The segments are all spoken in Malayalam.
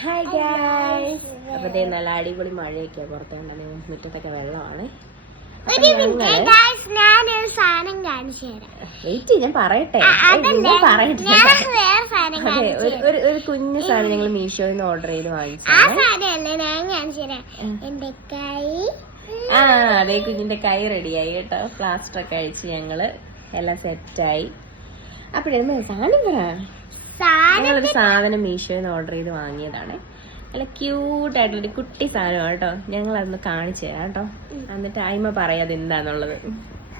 Hi guys. അപ്പത്തേ നല്ല അടിപൊളി മഴയൊക്കെയാ പുറത്തുകൊണ്ടു. മുറ്റത്തൊക്കെ വെള്ളമാണ്. ഞാൻ പറയട്ടെ. ഒരു കുഞ്ഞു സാധനം ഞങ്ങൾ മീഷോയിൽ നിന്ന് ഓർഡർ ചെയ്ത് വാങ്ങിച്ചതാണ്. അതേ കുഞ്ഞിന്റെ കൈ റെഡിയായി കേട്ടോ. പ്ലാസ്റ്റർ ഒക്കെ അഴിച്ച് ഞങ്ങള് എല്ലാം സെറ്റായി. അപ്പോഴേ സാധനം പറ. ഞങ്ങളൊരു സാധനം മീഷോയിൽ നിന്ന് ഓർഡർ ചെയ്ത് വാങ്ങിയതാണ്. നല്ല ക്യൂട്ടായിട്ടൊരു കുട്ടി സാധനമാണ് കേട്ടോ. ഞങ്ങൾ അതൊന്ന് കാണിച്ചു തരാം കേട്ടോ. എന്നിട്ട് ആയിമ പറയാതെ എന്താന്നുള്ളത്.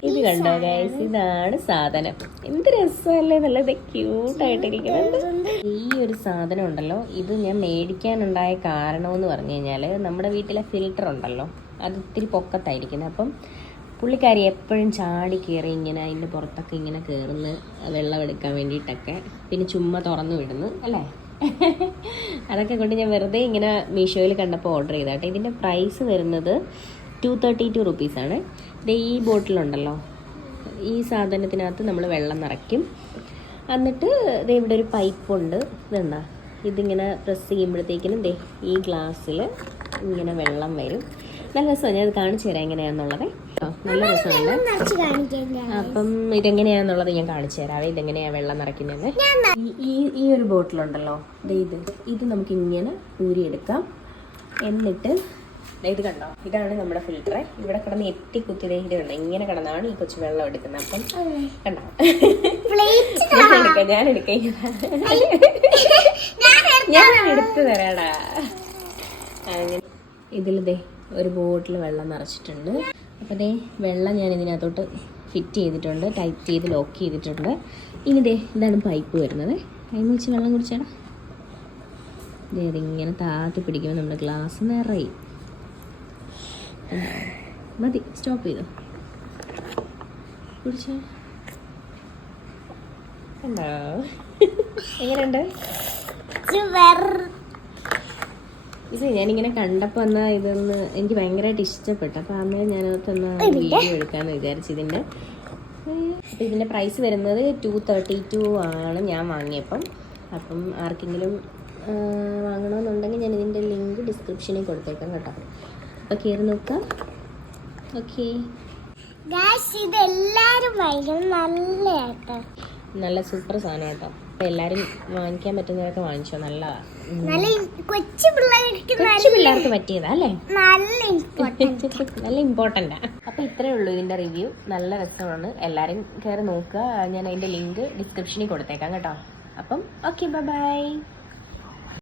ഇത് കണ്ടോ ഗൈസ്, ഇതാണ് സാധനം. എന്ത് രസമല്ലേ, നല്ലത് ക്യൂട്ടായിട്ടിരിക്കുന്നത്. ഈ ഒരു സാധനം ഉണ്ടല്ലോ, ഇത് ഞാൻ മേടിക്കാനുണ്ടായ കാരണം എന്ന് പറഞ്ഞു കഴിഞ്ഞാല് നമ്മുടെ വീട്ടിലെ ഫിൽറ്റർ ഉണ്ടല്ലോ, അത് ഇത്തിരി പൊക്കത്തായിരിക്കുന്നത്. അപ്പം പുള്ളിക്കാരി എപ്പോഴും ചാടി കയറി ഇങ്ങനെ അതിൻ്റെ പുറത്തൊക്കെ ഇങ്ങനെ കയറുന്നു വെള്ളം എടുക്കാൻ വേണ്ടിയിട്ടൊക്കെ. പിന്നെ ചുമ്മാ തുറന്നു വിടുന്നു അല്ലേ. അതൊക്കെ കൊണ്ട് ഞാൻ വെറുതെ ഇങ്ങനെ മീഷോയിൽ കണ്ടപ്പോൾ ഓർഡർ ചെയ്താട്ടെ. ഇതിൻ്റെ പ്രൈസ് വരുന്നത് 232 റുപ്പീസാണ്. ഈ ബോട്ടിലുണ്ടല്ലോ, ഈ സാധനത്തിനകത്ത് നമ്മൾ വെള്ളം നിറയ്ക്കും. എന്നിട്ട് ഇവിടെ ഒരു പൈപ്പുണ്ട്. ഇതെന്താ, ഇതിങ്ങനെ പ്രസ് ചെയ്യുമ്പോഴത്തേക്കിനും ഈ ഗ്ലാസ്സിൽ ഇങ്ങനെ വെള്ളം വരും. നല്ല രസമാണ്. ഞാൻ കാണിച്ചു തരാം എങ്ങനെയാണെന്നുള്ളത്. നല്ല രസമാണ്. അപ്പം ഇതെങ്ങനെയാണെന്നുള്ളത് ഞാൻ കാണിച്ചു തരാം. ഇതെങ്ങനെയാണ് വെള്ളം നിറയ്ക്കുന്നത്. ഈ ഒരു ബോട്ടിലുണ്ടല്ലോ, ഇത് നമുക്ക് ഇങ്ങനെ ഊരിയെടുക്കാം. എന്നിട്ട് ഇത് കണ്ടോ, ഇതാണ് നമ്മുടെ ഫിൽറ്റർ. ഇവിടെ കിടന്ന് എത്തിക്കുത്തി ഇത് കണ്ടോ, ഇങ്ങനെ കിടന്നാണ് ഈ കൊച്ചു വെള്ളം എടുക്കുന്നത്. അപ്പം കണ്ടോ, ഞാൻ എടുക്കാം. ഞാൻ എടുത്തു തരാടാ. അങ്ങനെ ഇതിൽ ഒരു ബോട്ടിൽ വെള്ളം നിറച്ചിട്ടുണ്ട്. അപ്പോൾ വെള്ളം ഞാൻ ഇതിനകത്തോട്ട് ഫിറ്റ് ചെയ്തിട്ടുണ്ട്, ടൈറ്റ് ചെയ്ത് ലോക്ക് ചെയ്തിട്ടുണ്ട്. ഇനി ഇതാണ് പൈപ്പ് വരുന്നത്. അതിന് വെച്ച് വെള്ളം കുടിച്ചാടാ. ഇതിങ്ങനെ താത്തി പിടിക്കുമ്പോൾ നമ്മുടെ ഗ്ലാസ് നിറയും. മതി, സ്റ്റോപ്പ് ചെയ്തോ. കുടിച്ചോ. കണ്ടോ എങ്ങനെയുണ്ട്? ഇത് ഞാനിങ്ങനെ കണ്ടപ്പോൾ എന്നാൽ ഇതൊന്ന് എനിക്ക് ഭയങ്കരമായിട്ട് ഇഷ്ടപ്പെട്ടു. അപ്പോൾ അന്ന് ഞാനതൊന്ന് വീഡിയോ എടുക്കാമെന്ന് വിചാരിച്ചു. ഇതിൻ്റെ പ്രൈസ് വരുന്നത് 232 ആണ് ഞാൻ വാങ്ങിയപ്പം. അപ്പം ആർക്കെങ്കിലും വാങ്ങണമെന്നുണ്ടെങ്കിൽ ഞാൻ ഇതിൻ്റെ ലിങ്ക് ഡിസ്ക്രിപ്ഷനിൽ കൊടുത്തേക്കാം കേട്ടോ. അപ്പോൾ കയറി നോക്കാം. ഓക്കെ, നല്ല സൂപ്പർ സാധനം കേട്ടോ. അപ്പോൾ എല്ലാവരും വാങ്ങിക്കാൻ പറ്റുന്നവരൊക്കെ വാങ്ങിച്ചോ. നല്ല കൊച്ചു പിള്ളേർക്ക് പറ്റിയതാ അല്ലേ, നല്ല ഇമ്പോർട്ടൻ്റാ. അപ്പോൾ ഇത്രയേ ഉള്ളൂ ഇതിൻ്റെ റിവ്യൂ. നല്ല രസമാണ്. എല്ലാവരും കയറി നോക്കുക. ഞാൻ അതിൻ്റെ ലിങ്ക് ഡിസ്ക്രിപ്ഷനിൽ കൊടുത്തേക്കാം കേട്ടോ. അപ്പം ഓക്കെ, ബൈ.